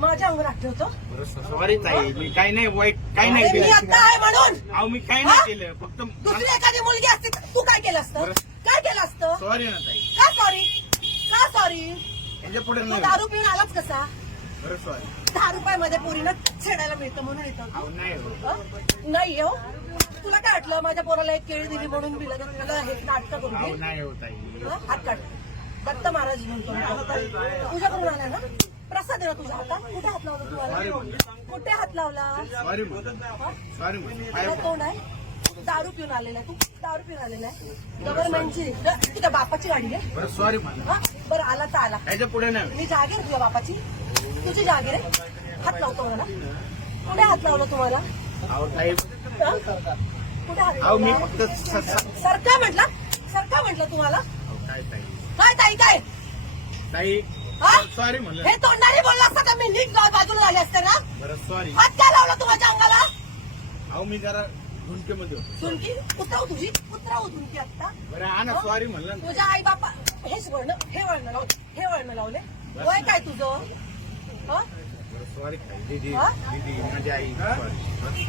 माझ्या अंगावर हात ठेवतो. सॉरी ताई मी काही नाही वाईट काही नाही मी केलं. आता आहे म्हणून. अहो मी काही हा? नाही केलं. फक्त दुसरी एखादी मुलगी असते तर तू काय केलं असतं? बरं. काय केलं असतं? सॉरी ना ताई. का सॉरी? का सॉरी? यांच्या पुढे तू नाही दारू पिऊन आलाच कसा? बरं सॉरी. दहा रुपयामध्ये पोरीनं छेडायला मिळतं म्हणून येतो अहो नाही हो. हं? नाही हो? तुला काय वाटलं? माझ्या पोराला एक केळी दिली म्हणून मी लगेच मला हे नाटक करून अहो नाही हो ताई. हं? हात काढ. दत्त महाराज म्हणतो मी त्याला. तुझ्याकडून आला ना? तुझ्या हातात कुठे हात लावला तुम्हाला कुठे हात लावला? तुला काय तोंड आहे? दारू पिऊन आलेला आहे तू दारू पिऊन आलेला आहे. गव्हर्नमेंटची तुझ्या बापाची गाडी आहे. बरं सॉरी हा? बरं आला तर आला. याच्यापुढे नाही. मी जागीर तुझ्या बापाची. तुझी जागीर आहे हात लावतो मला. कुठे हात लावला तुम्हाला? अहो हं? कुठे हात अहो मी लावला? फक्त स- स- सरका म्हटलं. सरका म्हटलं तुम्हाला. अहो, काय ताई? काय ताई काय? ताई? सॉरी म्हणलं. हे तोंडाने बोलला असता तर मी नीट गाव बाजूला झाले असते ना? बरं सॉरी हात काय लावला तू माझ्या अंगाला? अहो मी जरा झुंकेमध्ये होतो. झुणकी उतरव तुझी? उतरव झुणकी आता? बरं हा ना सॉरी म्हणलं ना. तुझ्या आई बापा हेच वळण हे वळण लावले हे वळण लावले. वय काय तुझं? हं? बरं सॉरी ताई दीदी हा? दीदी माझी आई सॉरी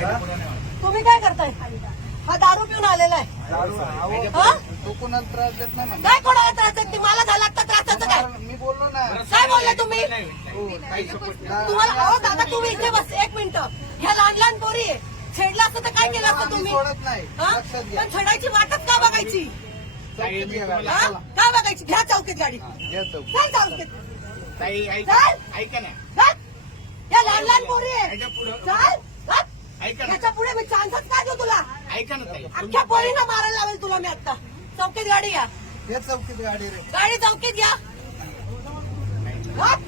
म्हणलं. तुम्ही काय करताय? हा दारू पिऊन आलेला आहे. हं? तो कोणाला त्रास देत नाही ना काय कोणाला त्रास आहे? ती मला झाला आता त्रासाचं काय? मी बोललो ना. काय बोलले तुम्ही? नाही, नाही, support करा. तुम्हाला अहो दादा तुम्ही इथे बस एक मिनिट. ह्या लहान लहान पोरी आहे. छेडलं असतं तर काय केलं असतं आम्ही तुम्ही? सोडत नाही. हं? लक्षात घ्या. पण छेडायची वाटच का बघायची? तुम्हाला हं? का बघायची? घ्या चौकीत गाडी. घ्या. चल चौकीत. ताई ऐका. ऐका ना. चल. या लहान लहान पोरी आहे. याच्या पुढं. चल. चल. ऐका ना. याच्यापुढे मी चान्सच काय देऊ तुला. ऐका ना ताई. अख्ख्या पोरीनं मारायला लावेल तुला मी आता. चौकीत गाडी या घे चौकीत गाडी रे गाडी चौकीत या हं?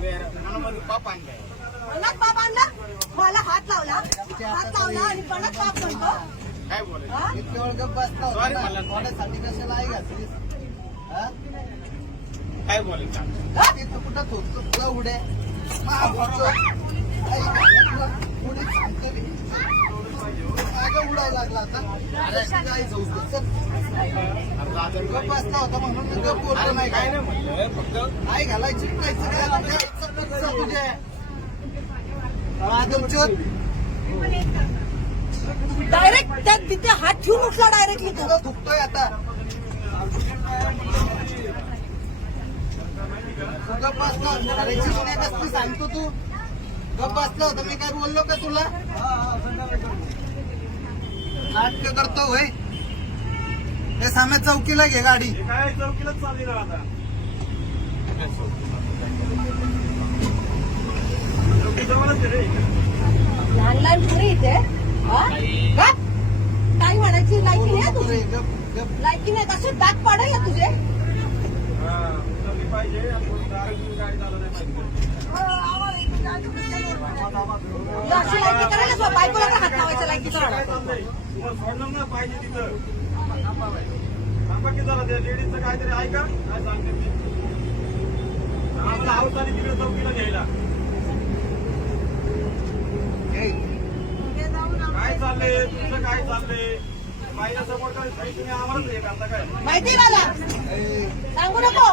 मनामध्ये पाप आणलाय पणत बाप आणला मला हात लावला हात लावला आणि पणत बाप म्हणतो काय बोलायचं हा? इतके वेळ गप्प बसता होता Sorry ना. मला. थोड्यासाठी कशाला आई घातलीस हा? काय बोलायचं हा? तिथं कुठं थोपतो तुला उड्या महापुरुष. आई घातला, उडी सांगते मी. मागं उडायला लागला होता. म्हणून बोललो अरे नाही काय नाही फक्त घालायची काय आदमचोद डायरेक्ट त्या तिथे हात ठेवून उठला डायरेक्टली तू तुला दुखतोय आता. तू गप्प बसला. घालायची सांगतो तू. गप्प बसला होता. मी काय बोललो का तुला? नाटक करतो होय. हे सामे चौकीला घे गाडी. काय चौकीलाच चालली ना आता. चौकी जवळच आहे रे. लहान लहान पुरी इथे हा? गप. काय म्हणायची लायकी नाही रे, तुझी लायकी नाही कसे दात पाडेल ना तुझे? हा पाहिजे आपण दारू गाडी चालवत तू अशी लायकी करायला बायकोला का? हात लावायचा लायकीचा काय वाडा? चाललंय तुम्हाला सोडलं ना पाहिजे तिथं थांबा की जरा त्या लेडीजचं काहीतरी ऐका काय सांगते ते आमचा हाऊस आली तिकडे चौकीला घ्यायला काय चाललंय तुमचं काय चाललंय बाईला सपोर्ट करायचं तुम्ही आम्हालाच हे करता काय माहिती मला. सांगू नको.